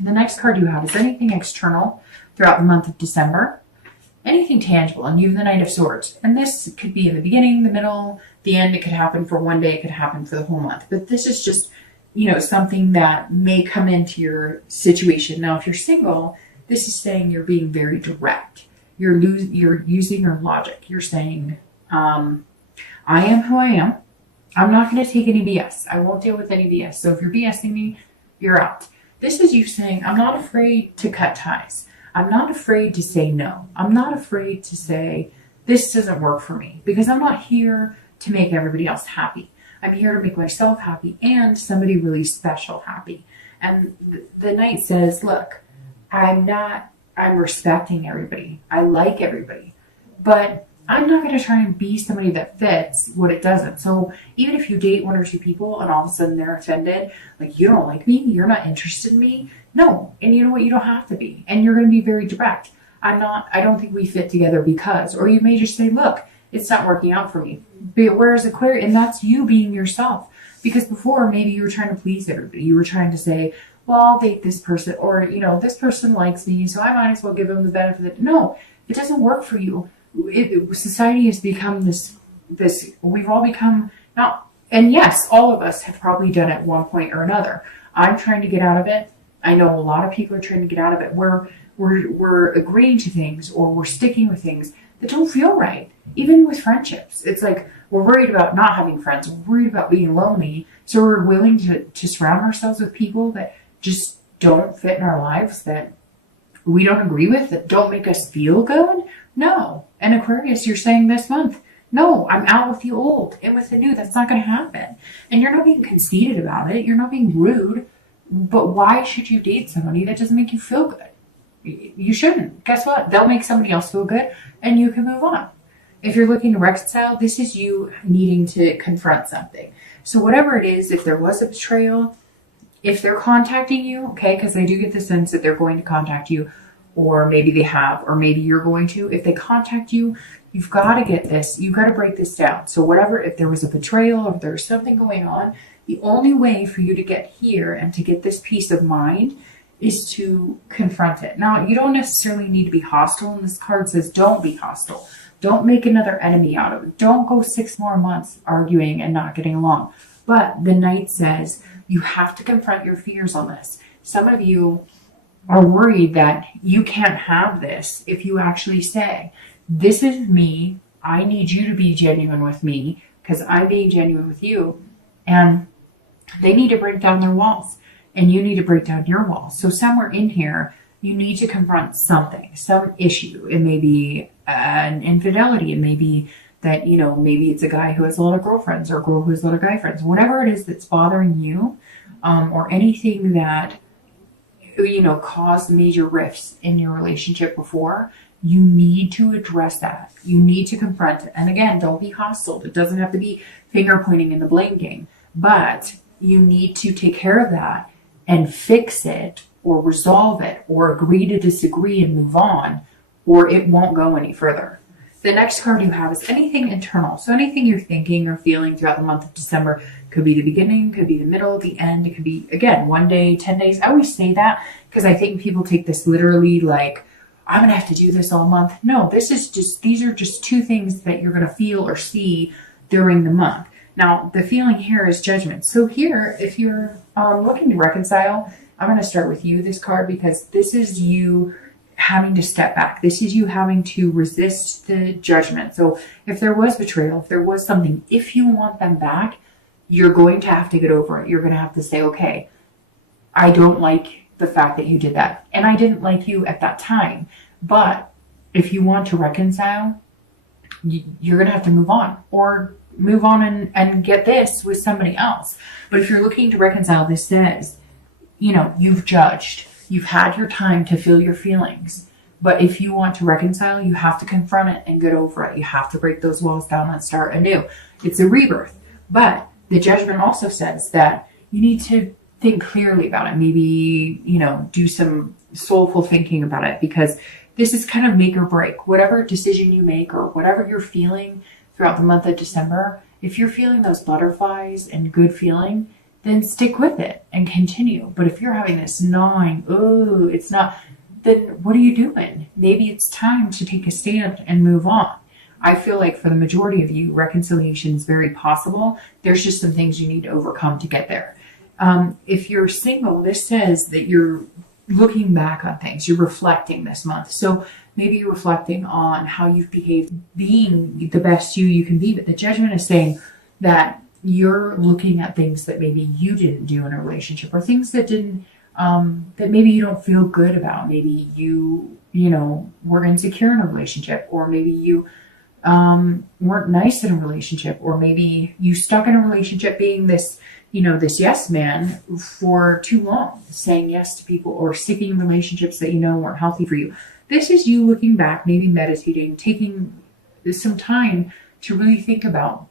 The next card you have is anything external throughout the month of December, anything tangible, and you have the Knight of Swords. And this could be in the beginning, the middle, the end. It could happen for one day. It could happen for the whole month. But this is just, something that may come into your situation. Now, if you're single, this is saying you're being very direct. You're using your logic. You're saying, I am who I am. I'm not going to take any BS. I won't deal with any BS. So if you're BSing me, you're out. This is you saying, I'm not afraid to cut ties. I'm not afraid to say no. I'm not afraid to say, this doesn't work for me, because I'm not here to make everybody else happy. I'm here to make myself happy and somebody really special happy. And the Knight says, look, I'm respecting everybody. I like everybody, but I'm not going to try and be somebody that fits what it doesn't. So even if you date one or two people and all of a sudden they're offended, like, you don't like me, you're not interested in me. No. And you know what? You don't have to be. And you're going to be very direct. I don't think we fit together because, or you may just say, look, it's not working out for me. But whereas Aquarius, and that's you being yourself. Because before, maybe you were trying to please everybody. You were trying to say, well, I'll date this person, or, this person likes me, so I might as well give them the benefit. No, it doesn't work for you. Society has become this, we've all become, not, and yes, all of us have probably done it at one point or another. I'm trying to get out of it. I know a lot of people are trying to get out of it, where we're agreeing to things, or we're sticking with things that don't feel right. Even with friendships, it's like we're worried about not having friends. We're worried about being lonely. So we're willing to surround ourselves with people that just don't fit in our lives, that we don't agree with, that don't make us feel good. No. And Aquarius, you're saying this month, no, I'm out with the old and with the new. That's not going to happen. And you're not being conceited about it. You're not being rude. But why should you date somebody that doesn't make you feel good? You shouldn't. Guess what? They'll make somebody else feel good and you can move on. If you're looking to reconcile, this is you needing to confront something. So whatever it is, if there was a betrayal, if they're contacting you, okay, because I do get the sense that they're going to contact you, or maybe they have, or maybe you're going to. If they contact you, you've got to get this. You've got to break this down. So whatever, if there was a betrayal, if there's something going on, the only way for you to get here and to get this peace of mind is to confront it. Now, you don't necessarily need to be hostile, and this card says don't be hostile. Don't make another enemy out of it. Don't go 6 more months arguing and not getting along. But the Knight says you have to confront your fears on this. Some of you are worried that you can't have this if you actually say, this is me. I need you to be genuine with me because I'm being genuine with you. And they need to break down their walls, and you need to break down your walls. So somewhere in here, you need to confront something, some issue. It may be an infidelity. It may be that, maybe it's a guy who has a lot of girlfriends or a girl who has a lot of guy friends. Whatever it is that's bothering you, or anything that, caused major rifts in your relationship before, you need to address that. You need to confront it. And again, don't be hostile. It doesn't have to be finger pointing in the blame game, but you need to take care of that and fix it, or resolve it, or agree to disagree and move on, or it won't go any further. The next card you have is anything internal. So anything you're thinking or feeling throughout the month of December. Could be the beginning, could be the middle, the end. It could be, again, 1 day, 10 days. I always say that because I think people take this literally like, I'm going to have to do this all month. No, these are just 2 things that you're going to feel or see during the month. Now, the feeling here is judgment. So here, if you're looking to reconcile, I'm going to start with you, this card, because this is you having to step back. This is you having to resist the judgment. So if there was betrayal, if there was something, if you want them back, you're going to have to get over it. You're going to have to say, okay, I don't like the fact that you did that. And I didn't like you at that time. But if you want to reconcile, you're going to have to move on, or move on and get this with somebody else. But if you're looking to reconcile, this says, you've judged. You've had your time to feel your feelings. But if you want to reconcile, you have to confront it and get over it. You have to break those walls down and start anew. It's a rebirth. But the judgment also says that you need to think clearly about it. Maybe, do some soulful thinking about it, because this is kind of make or break. Whatever decision you make or whatever you're feeling throughout the month of December, if you're feeling those butterflies and good feeling, then stick with it and continue. But if you're having this gnawing, oh, it's not, then what are you doing? Maybe it's time to take a stand and move on. I feel like for the majority of you, reconciliation is very possible. There's just some things you need to overcome to get there. If you're single, this says that you're looking back on things. You're reflecting this month. So maybe you're reflecting on how you've behaved, being the best you can be. But the Judgment is saying that you're looking at things that maybe you didn't do in a relationship, or things that didn't, that maybe you don't feel good about. Maybe you were insecure in a relationship, or maybe you weren't nice in a relationship, or maybe you stuck in a relationship being this, this yes man for too long, saying yes to people, or sticking in relationships that weren't healthy for you. This is you looking back, maybe meditating, taking some time to really think about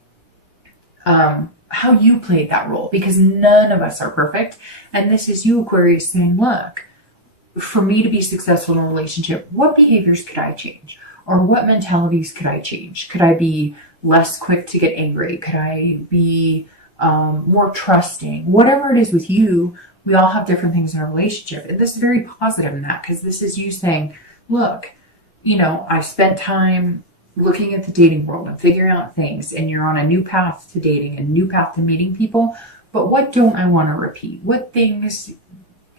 how you played that role, because none of us are perfect. And this is you, Aquarius, saying, look, for me to be successful in a relationship, what behaviors could I change? Or what mentalities could I change? Could I be less quick to get angry? Could I be more trusting? Whatever it is with you, we all have different things in our relationship. And this is very positive in that, because this is you saying, look, I spent time looking at the dating world and figuring out things, and you're on a new path to dating, a new path to meeting people. But what don't I want to repeat? What things,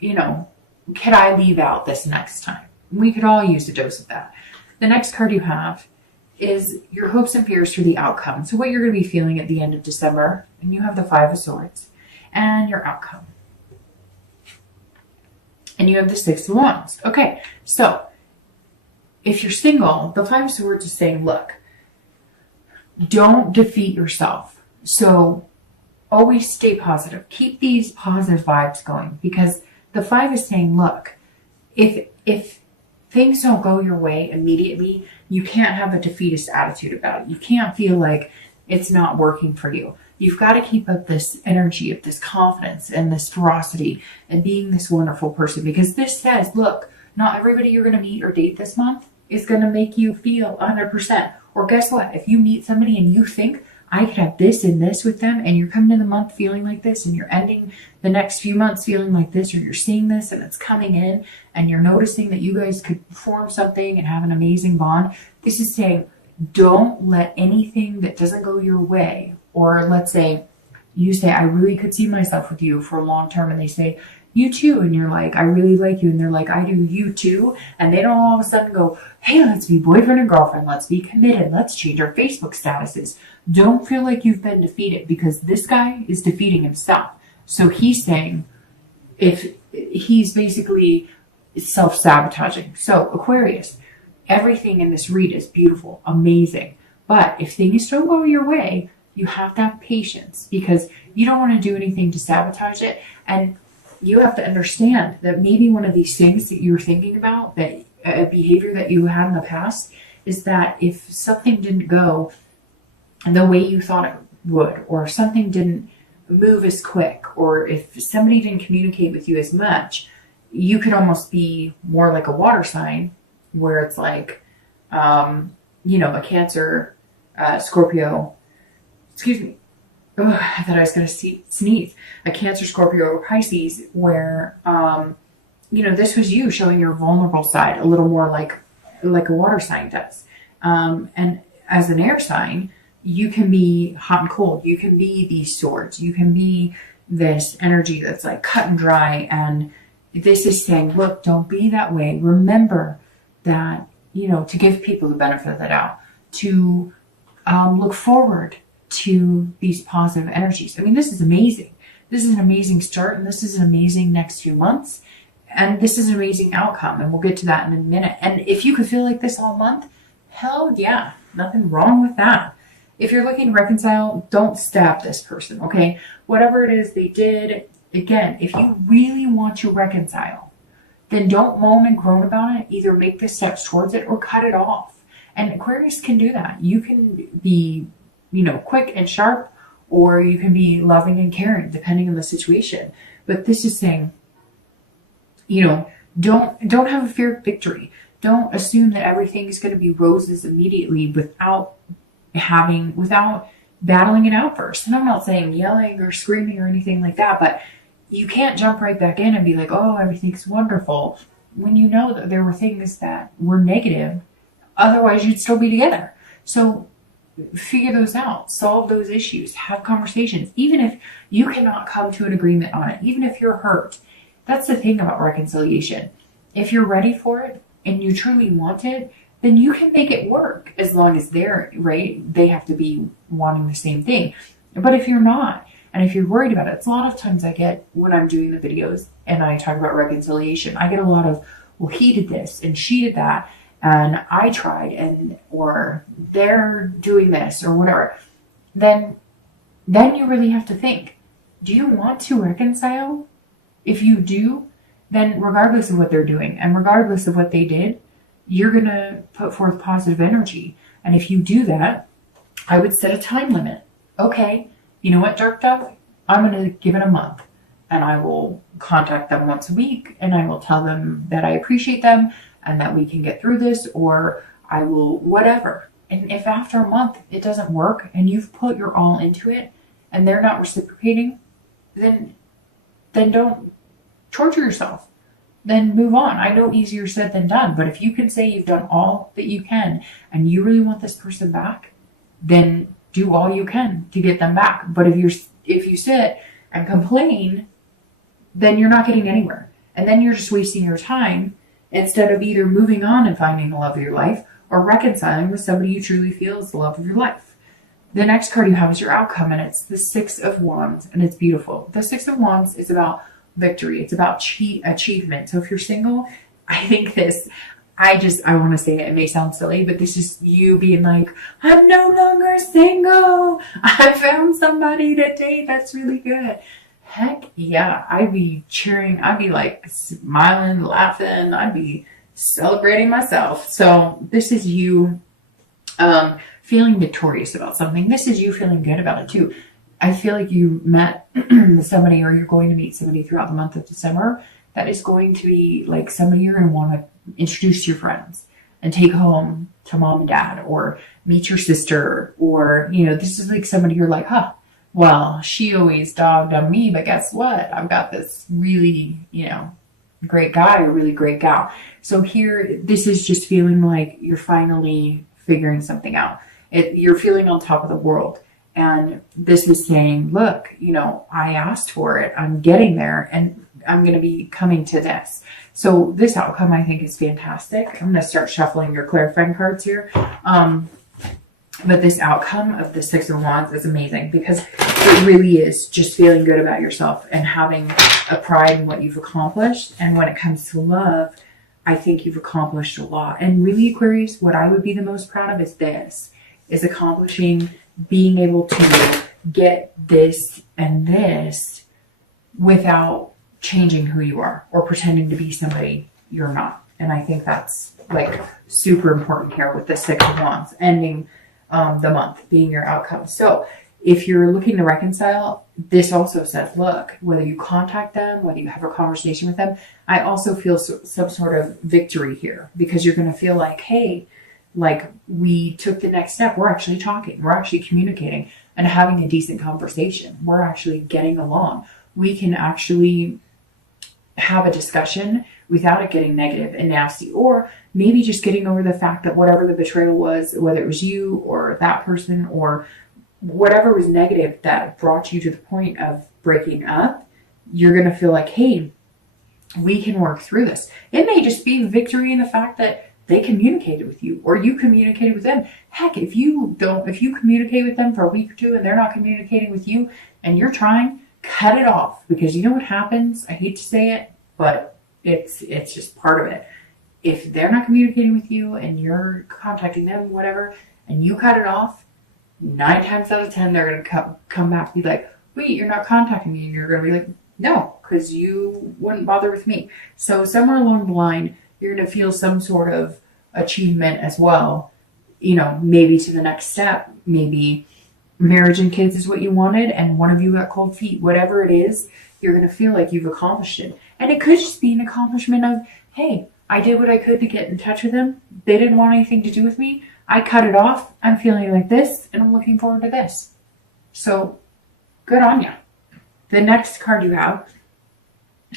could I leave out this next time? We could all use a dose of that. The next card you have is your hopes and fears for the outcome. So what you're going to be feeling at the end of December, and you have the Five of Swords, and your outcome. And you have the Six of Wands. Okay, so if you're single, the Five of Swords is saying, look, don't defeat yourself. So always stay positive. Keep these positive vibes going, because the Five is saying, look, if things don't go your way immediately, you can't have a defeatist attitude about it. You can't feel like it's not working for you. You've got to keep up this energy of this confidence and this ferocity and being this wonderful person, because this says, look, not everybody you're going to meet or date this month is going to make you feel 100%. Or guess what? If you meet somebody and you think, I could have this and this with them, and you're coming in the month feeling like this, and you're ending the next few months feeling like this, or you're seeing this and it's coming in, and you're noticing that you guys could form something and have an amazing bond. This is saying, don't let anything that doesn't go your way, or let's say you say, I really could see myself with you for a long term, and they say, you too, and you're like, I really like you, and they're like, I do, you too, and they don't all of a sudden go, hey, let's be boyfriend and girlfriend, let's be committed, let's change our Facebook statuses. Don't feel like you've been defeated, because this guy is defeating himself. So he's saying, if he's basically self-sabotaging. So Aquarius, everything in this read is beautiful, amazing, but if things don't go your way, you have to have patience, because you don't want to do anything to sabotage it. And you have to understand that maybe one of these things that you're thinking about, that a behavior that you had in the past, is that if something didn't go the way you thought it would, or something didn't move as quick, or if somebody didn't communicate with you as much, you could almost be more like a water sign, where it's like, a Cancer, Scorpio, excuse me. Oh, I thought I was going to sneeze. A Cancer, Scorpio, or Pisces, where, this was you showing your vulnerable side a little more like a water sign does. And as an air sign, you can be hot and cold. You can be these swords. You can be this energy that's like cut and dry. And this is saying, look, don't be that way. Remember that, to give people the benefit of the doubt, to look forward to these positive energies. I mean, this is amazing. This is an amazing start, and this is an amazing next few months, and this is an amazing outcome, and we'll get to that in a minute. And if you could feel like this all month, hell yeah, nothing wrong with that. If you're looking to reconcile, don't stab this person, okay? Whatever it is they did, again, if you really want to reconcile, then don't moan and groan about it. Either make the steps towards it or cut it off. And Aquarius can do that. You can be quick and sharp, or you can be loving and caring, depending on the situation. But this is saying, don't have a fear of victory. Don't assume that everything is going to be roses immediately without battling it out first. And I'm not saying yelling or screaming or anything like that, but you can't jump right back in and be like, oh, everything's wonderful, when you know that there were things that were negative. Otherwise, you'd still be together. So figure those out, solve those issues, have conversations, even if you cannot come to an agreement on it, even if you're hurt. That's the thing about reconciliation. If you're ready for it and you truly want it, then you can make it work, as long as they're right. They have to be wanting the same thing. But if you're not, and if you're worried about it, it's a lot of times I get, when I'm doing the videos and I talk about reconciliation, I get a lot of, well, he did this and she did that, and I tried, and or they're doing this or whatever. Then you really have to think, do you want to reconcile? If you do, then regardless of what they're doing and regardless of what they did, you're going to put forth positive energy. And if you do that, I would set a time limit. Okay, you know what, Dark Dove? I'm going to give it a month, and I will contact them once a week, and I will tell them that I appreciate them and that we can get through this, or I will whatever. And if after a month it doesn't work and you've put your all into it and they're not reciprocating, then don't torture yourself. Then move on. I know easier said than done, but if you can say you've done all that you can and you really want this person back, then do all you can to get them back. But if you sit and complain, then you're not getting anywhere. And then you're just wasting your time instead of either moving on and finding the love of your life or reconciling with somebody you truly feel is the love of your life. The next card you have is your outcome, and it's the Six of Wands, and it's beautiful. The Six of Wands is about victory. It's about achievement. So if you're single, I think this, I want to say it may sound silly, but this is you being like, I'm no longer single. I found somebody to date that's really good. Heck yeah. I'd be cheering. I'd be like smiling, laughing. I'd be celebrating myself. So this is you feeling victorious about something. This is you feeling good about it too. I feel like you met somebody, or you're going to meet somebody throughout the month of December that is going to be like somebody you're going to want to introduce to your friends and take home to mom and dad, or meet your sister, or, this is like somebody you're like, well, she always dogged on me, but guess what? I've got this really, great guy, or really great gal. So here, this is just feeling like you're finally figuring something out. You're feeling on top of the world. And this is saying, look, I asked for it. I'm getting there, and I'm going to be coming to this. So this outcome, I think, is fantastic. I'm going to start shuffling your clarifying cards here. But this outcome of the Six of Wands is amazing, because it really is just feeling good about yourself and having a pride in what you've accomplished. And when it comes to love, I think you've accomplished a lot. And really, Aquarius, what I would be the most proud of is accomplishing, being able to get this and this without changing who you are or pretending to be somebody you're not. And I think that's like super important here with the Six of Wands ending the month being your outcome. So if you're looking to reconcile, this also says, look, whether you contact them, whether you have a conversation with them, I also feel some sort of victory here, because you're going to feel like, hey, like we took the next step. We're actually talking. We're actually communicating and having a decent conversation. We're actually getting along. We can actually have a discussion without it getting negative and nasty, or maybe just getting over the fact that whatever the betrayal was, whether it was you or that person or whatever was negative that brought you to the point of breaking up, you're going to feel like, hey, we can work through this. It may just be victory in the fact that they communicated with you, or you communicated with them. Heck, if you communicate with them for a week or two and they're not communicating with you and you're trying, cut it off, because you know what happens? I hate to say it, but it's just part of it. If they're not communicating with you and you're contacting them, whatever, and you cut it off, 9 times out of 10, they're going to come back and be like, wait, you're not contacting me. And you're going to be like, no, because you wouldn't bother with me. So somewhere along the line, you're going to feel some sort of achievement as well. Maybe to the next step, maybe marriage and kids is what you wanted and one of you got cold feet. Whatever it is, you're going to feel like you've accomplished it. And it could just be an accomplishment of, hey, I did what I could to get in touch with them. They didn't want anything to do with me. I cut it off. I'm feeling like this, and I'm looking forward to this. So good on you. The next card you have,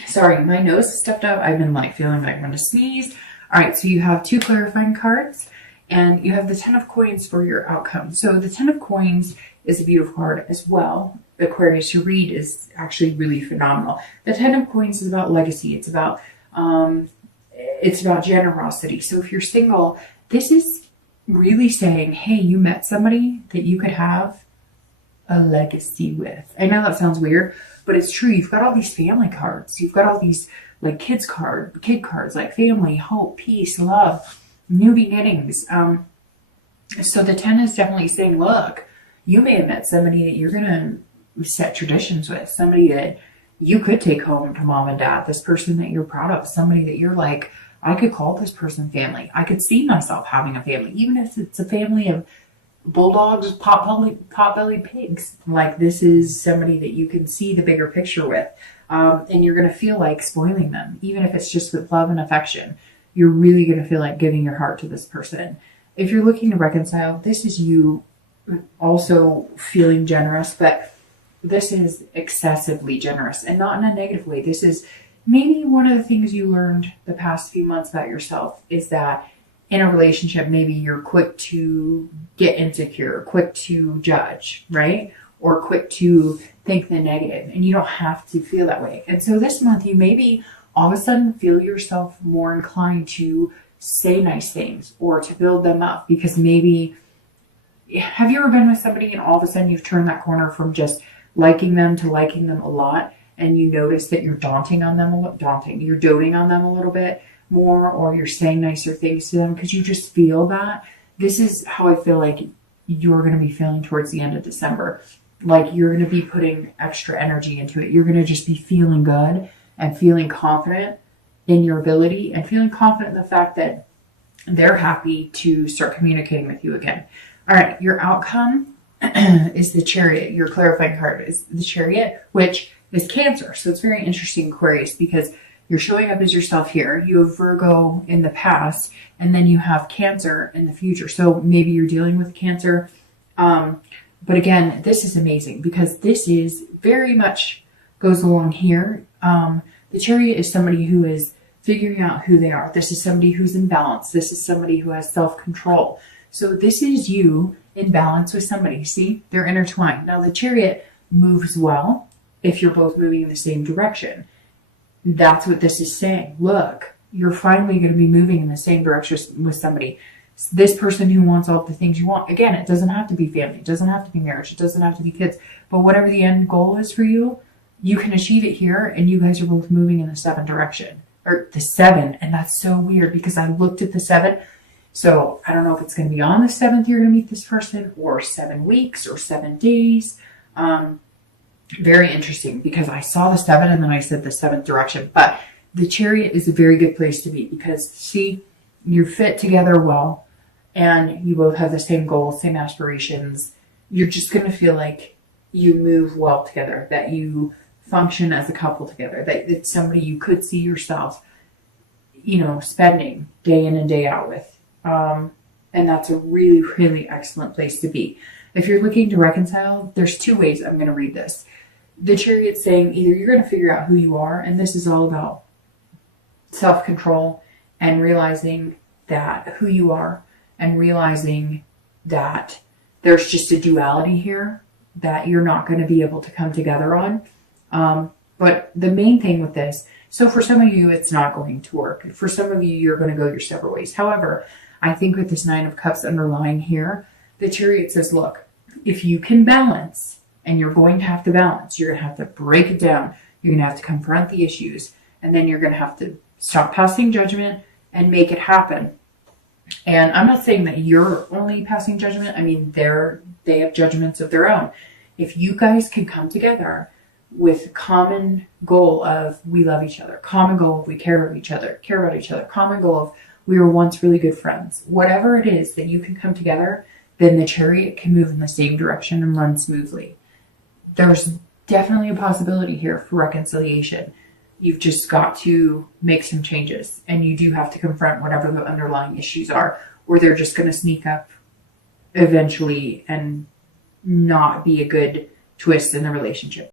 sorry, my nose is stuffed up. I've been like feeling like I'm going to sneeze. All right, so you have 2 clarifying cards and you have the 10 of coins for your outcome. So the 10 of coins is a beautiful card as well. Aquarius, your read is actually really phenomenal. The 10 of coins is about legacy. It's about generosity. So if you're single, this is really saying, hey, you met somebody that you could have a legacy with. I know that sounds weird, but it's true. You've got all these family cards. You've got all these like kid cards, like family, hope, peace, love, new beginnings. So the 10 is definitely saying, look, you may have met somebody that you're going to set traditions with, somebody that you could take home to mom and dad, this person that you're proud of, somebody that you're like, I could call this person family. I could see myself having a family, even if it's a family of bulldogs, pot-bellied pigs. Like, this is somebody that you can see the bigger picture with. And you're going to feel like spoiling them, even if it's just with love and affection. You're really going to feel like giving your heart to this person. If you're looking to reconcile, this is you also feeling generous, but this is excessively generous and not in a negative way. This is maybe one of the things you learned the past few months about yourself is that in a relationship, maybe you're quick to get insecure, quick to judge, right? Or quick to think the negative, and you don't have to feel that way. And so this month, you maybe all of a sudden feel yourself more inclined to say nice things or to build them up, because maybe, have you ever been with somebody and all of a sudden you've turned that corner from just liking them to liking them a lot, and you notice that you're doting on them a little bit more, or you're saying nicer things to them because you just feel that. This is how I feel like you're going to be feeling towards the end of December. Like, you're going to be putting extra energy into it. You're going to just be feeling good and feeling confident in your ability and feeling confident in the fact that they're happy to start communicating with you again. All right, your outcome is the Chariot. Your clarifying card is the Chariot, which is Cancer. So it's very interesting, Aquarius, because you're showing up as yourself here. You have Virgo in the past, and then you have Cancer in the future. So maybe you're dealing with Cancer. But again, this is amazing because this is very much goes along here. The Chariot is somebody who is figuring out who they are. This is somebody who's in balance. This is somebody who has self-control. So this is you in balance with somebody. See, they're intertwined. Now the Chariot moves well if you're both moving in the same direction. That's what this is saying. Look, you're finally going to be moving in the same direction with somebody. This person who wants all the things you want. Again, it doesn't have to be family. It doesn't have to be marriage. It doesn't have to be kids. But whatever the end goal is for you, you can achieve it here, and you guys are both moving in the 7 direction. Or the 7. And that's so weird because I looked at the 7. So I don't know if it's going to be on the 7th you're going to meet this person, or 7 weeks, or 7 days. Very interesting because I saw the 7 and then I said the 7th direction. But the Chariot is a very good place to be because, see, you fit together well and you both have the same goals, same aspirations. You're just going to feel like you move well together, that you function as a couple together, that it's somebody you could see yourself, spending day in and day out with. And that's a really, really excellent place to be. If you're looking to reconcile, there's 2 ways I'm going to read this. The Chariot's saying either you're going to figure out who you are, and this is all about self-control and realizing that who you are and realizing that there's just a duality here that you're not going to be able to come together on. But the main thing with this, so for some of you, it's not going to work. For some of you, you're going to go your separate ways. However, I think with this 9 of Cups underlying here, the Chariot says, look, if you can balance, and you're going to have to balance, you're going to have to break it down. You're going to have to confront the issues, and then you're going to have to stop passing judgment and make it happen. And I'm not saying that you're only passing judgment. I mean, they have judgments of their own. If you guys can come together with common goal of we love each other, common goal of we care about each other, common goal of we were once really good friends, whatever it is that you can come together, then the Chariot can move in the same direction and run smoothly. There's definitely a possibility here for reconciliation. You've just got to make some changes, and you do have to confront whatever the underlying issues are, or they're just going to sneak up eventually and not be a good twists in the relationship.